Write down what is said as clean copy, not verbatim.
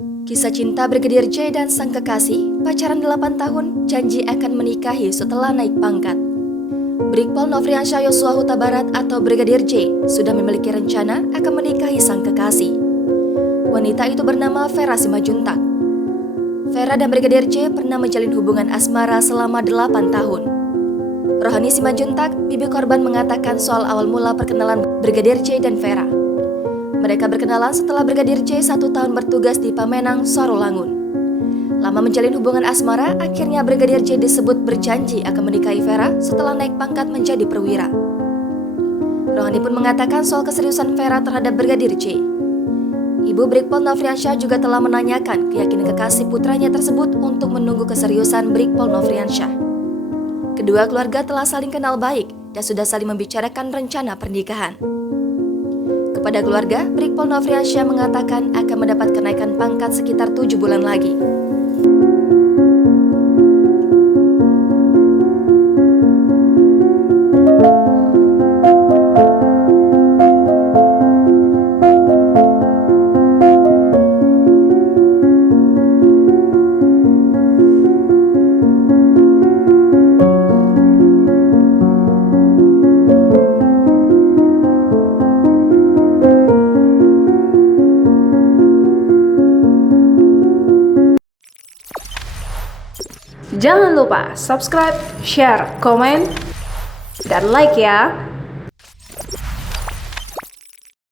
Kisah cinta Brigadir J dan sang kekasih, pacaran 8 tahun, janji akan menikahi setelah naik pangkat. Brigpol Nofriansyah Yosua Huta Barat atau Brigadir J sudah memiliki rencana akan menikahi sang kekasih. Wanita itu bernama Vera Simajuntak. Vera dan Brigadir J pernah menjalin hubungan asmara selama 8 tahun. Rohani Simajuntak, bibi korban, mengatakan soal awal mula perkenalan Brigadir J dan Vera. Mereka berkenalan setelah Brigadir J 1 tahun bertugas di Pamenang, Sarolangun. Lama menjalin hubungan asmara, akhirnya Brigadir J disebut berjanji akan menikahi Vera setelah naik pangkat menjadi perwira. Rohani pun mengatakan soal keseriusan Vera terhadap Brigadir J. Ibu Brigpol Nofriansyah juga telah menanyakan keyakinan kekasih putranya tersebut untuk menunggu keseriusan Brigpol Nofriansyah. Kedua keluarga telah saling kenal baik dan sudah saling membicarakan rencana pernikahan. Kepada keluarga, Brigpol Nofriansyah mengatakan akan mendapat kenaikan pangkat sekitar 7 bulan lagi. Jangan lupa subscribe, share, komen, dan like ya.